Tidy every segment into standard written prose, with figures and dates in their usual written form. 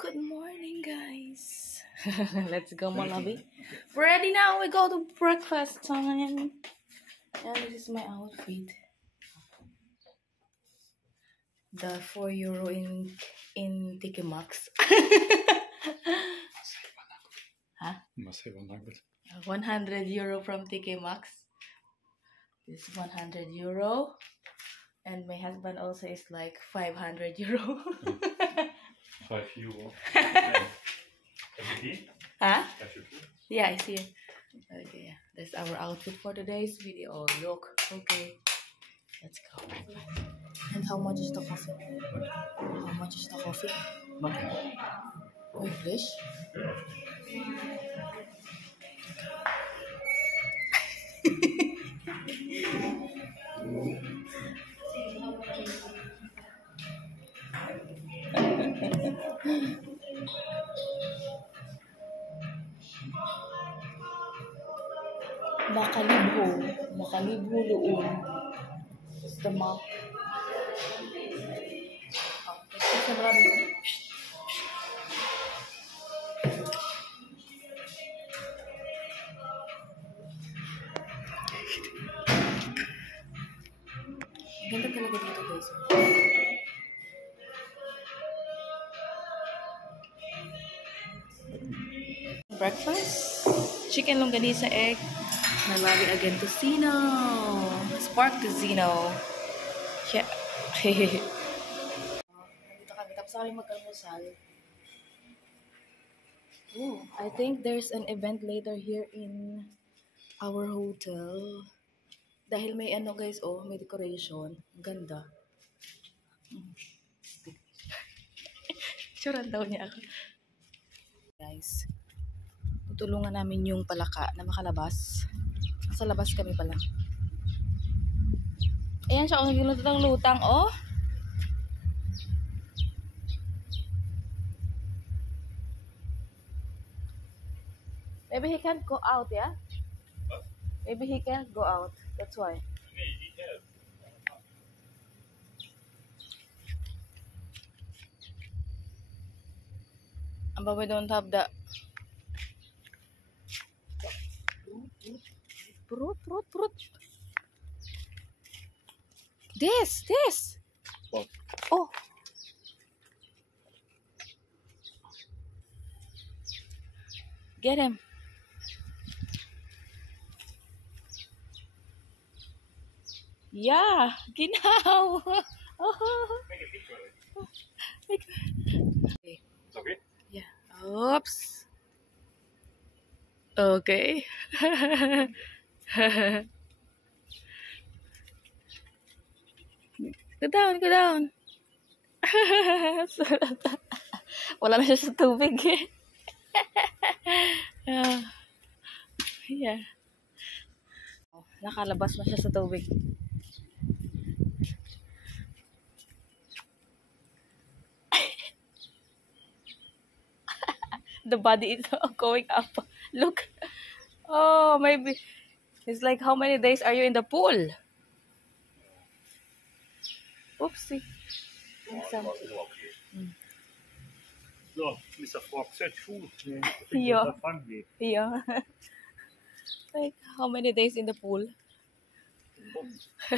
Good morning, guys. Let's go, Malawi. We're ready now. We go to breakfast time. And this is my outfit. The €4 in Tiki Maxx. Huh? €100 from Tiki Maxx. This is €100. And my husband also is like €500. €5. Huh? Yeah, I see it. Okay, yeah. That's our outfit for today's video. Oh, look. Okay. Let's go. And how much is the coffee? How much is the coffee? English? Makalibho doon. It's the map. Sa marami. Ganda talaga dito, guys. Breakfast. Chicken longganisa egg. Malawi again tocino. Spark tocino. Yeah. Nandito kami. Tapos kami mag-almusal. Oh, I think there's an event later here in our hotel. Dahil may ano, guys, oh, may decoration. Ang ganda. Suran daw niya ako. Guys, tutulungan namin yung palaka na makalabas. Sa labas kami pala. Ayan siya, ang lutang-lutang, oh. Maybe he can't go out, yeah? What? Maybe he can't go out. That's why. But we don't have the fruit. This. What? Oh. Get him. Yeah, ginaw. Make a picture of it. Okay. It's okay? Yeah. Oops. Okay. Go down. Wala na siya sa tubig eh. Yeah. Nakalabas na siya sa tubig. The body is going up. Look. Oh, maybe. It's like, how many days are you in the pool? Oopsie. So, Mr. Fox said food. Yeah. Yeah. Like, how many days in the pool?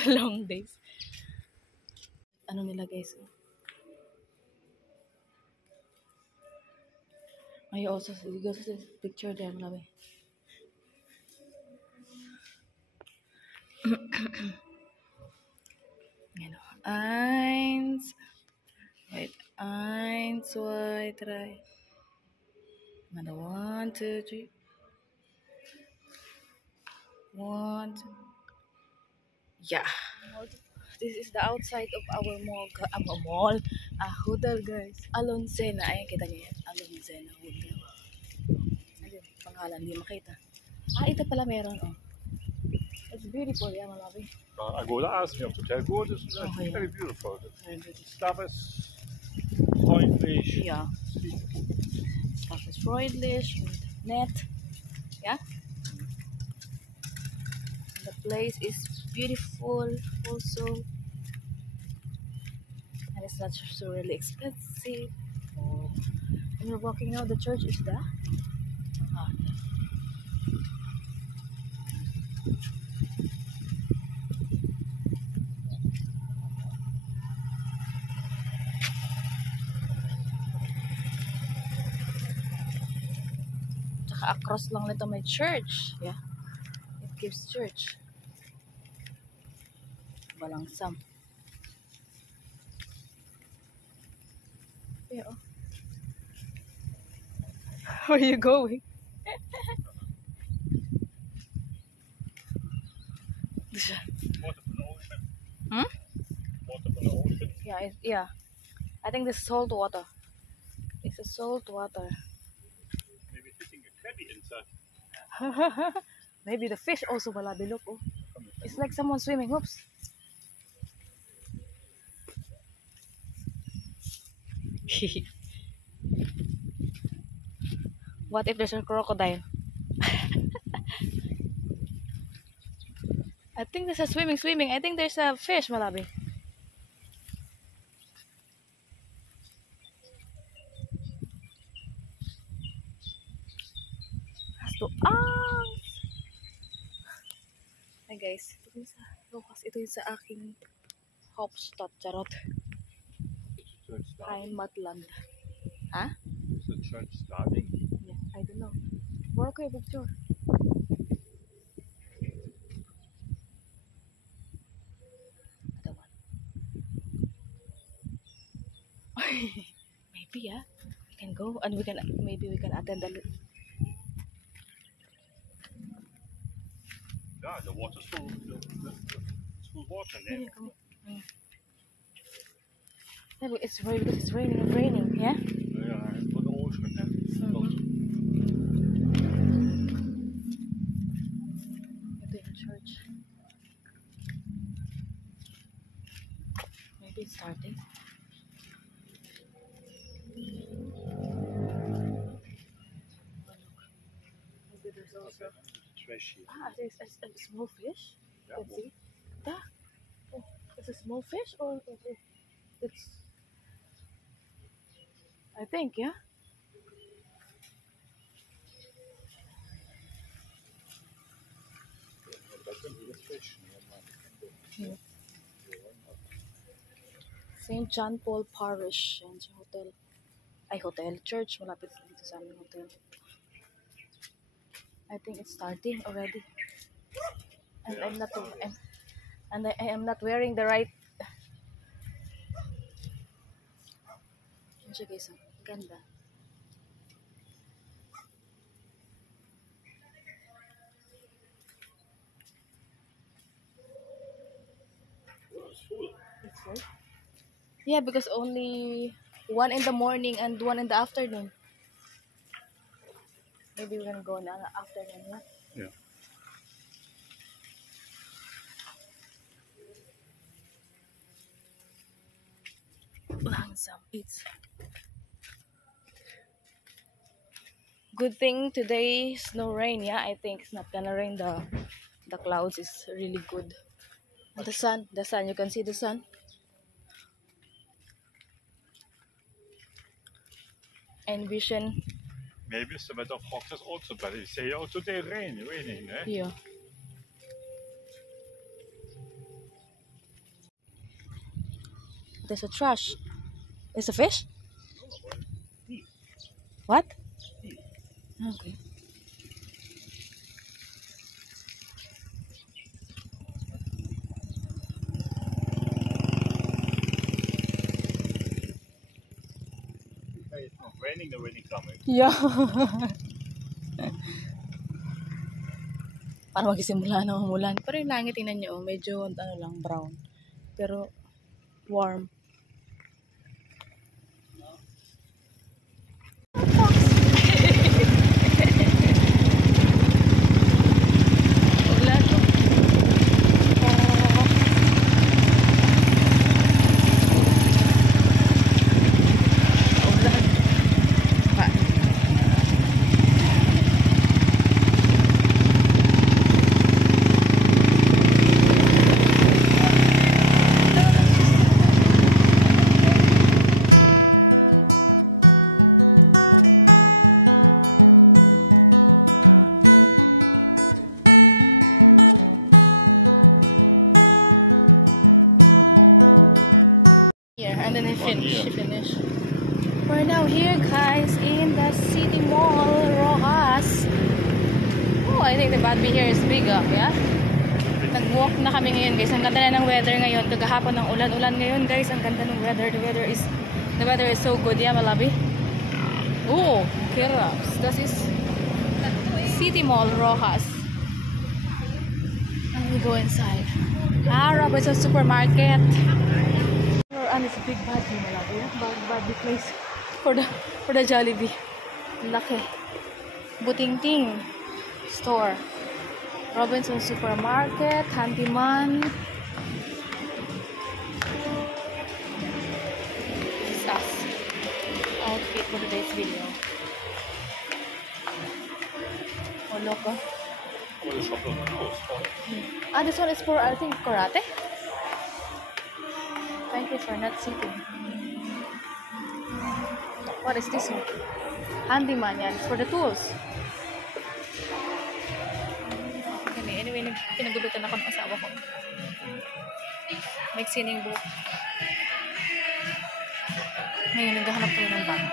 Long days. Ano nila, guys? I also see the picture there, Malawi. Ano? Eins, 2, 3. Another 1, 2, 3. 1, 2. Yeah. This is the outside of our mall. Hotel, guys. Alonsena. Ayan, kita niyo yan. Alonsena Hotel. Ayun, pangalan, hindi makita. Ito pala meron, oh. It's beautiful, yeah, Malawi. Agoda asked me of the hotel. Good, it's yeah. very beautiful. Very beautiful. Stuff is freundlich. Yeah. Stuff is freundlich and net. Yeah. The place is beautiful also. And it's not so really expensive. Oh. And we're walking now. The church is there. Ah, tsaka across lang nito may church. Yeah. It gives church. Balangsam. Yeah. Oh. Where are you going? Water from the ocean. Hmm? Water from the ocean. Yeah. I think this is salt water. It's a salt water. Maybe sitting a crabby inside. Maybe the fish also malabi. Look, oh. It's like someone swimming. Oops. What if there's a crocodile? I think there's a swimming. I think there's a fish, malabi. Asto ang! Hi guys, ito yung sa Lucas. Ito yung sa aking Hauptstadt, charot. Is the church starting? Heimatland. Ha? Is the church starting? Yeah, I don't know. Where kayo picture? Other one. Maybe, yeah. We can go and maybe we can attend the... Yeah, the water's full. It's full water Yeah, there. come on. Yeah, but it's very because it's raining, yeah? Yeah, for the ocean. Ito yung church. Maybe it's starting. Maybe there's also... Trash here. there's a small fish. Yeah, Let's see. Ah, oh, it's a small fish or it's... I think, yeah? St. John Paul Parish and hotel, church, malapit dito sa aming hotel. I think it's starting already. And Yeah, I'm not I am not wearing the right. Yan siya guys, ganda. It's full. It's full. Yeah, because only 1 in the morning and 1 in the afternoon. Maybe we're gonna go in the afternoon, yeah? Yeah. Langsam. It's good thing today is no rain, yeah? I think it's not gonna rain. The clouds is really good. And the sun, you can see the sun. And vision. Maybe some of the foxes also, but they say, oh, today raining, eh? Yeah. There's a trash. There's a fish? What? Okay. Hey, it's not raining, the rain is coming. Yeah. Parang magsisimula na umulan. Pero yung langit, tingnan nyo, medyo ano lang, brown. Pero warm. Ulan. Ulan. Pa. year. And then he year. finished. We're now here, guys, in the City Mall, Rojas. Oh, I think the Badby here is big, yeah? Nag-walk na kami ngayon, guys. Ang ganda na ng weather ngayon. Kagahapon ng ulan-ulan ngayon, guys. Ang ganda ng weather. The weather is so good, yeah, Malabi? Oh, Kiraps. This is City Mall, Rojas. And we go inside. Robertson Supermarket. And it's a big Badby, Malabi. Badby place for the Jollibee. Laki. Butingting store. Robinson Supermarket, Handyman. This is us. Outfit for today's video. Oh, loco. What is up? This one is for, I think, karate. Thank you for not sitting. What is this one? Handyman yan. It's for the tools. Anyway, pinagulitan ako ng asawa ko. May sining book. Ngayon, naghahanap tayo ng bank.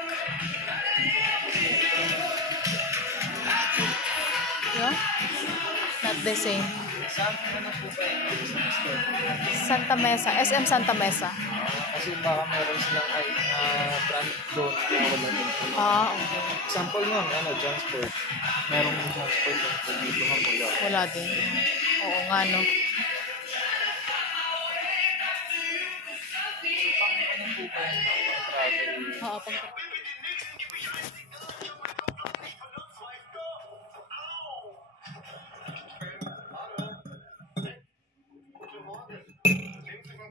Yeah? Not the same. Santa Mesa. SM Santa Mesa. Kasi baka meron silang brand doon na wala din. Okay. Example nun, transport. Merong transport dito nga mula. Wala din. Oo nga, no? Oo, pang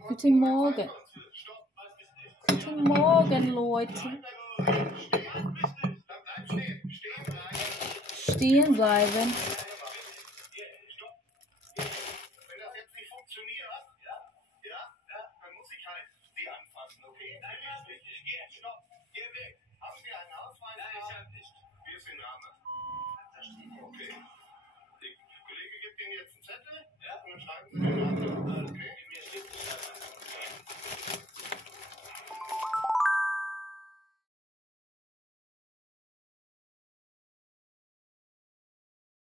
Guten Morgen. Guten Morgen, Leute. Stehen bleiben.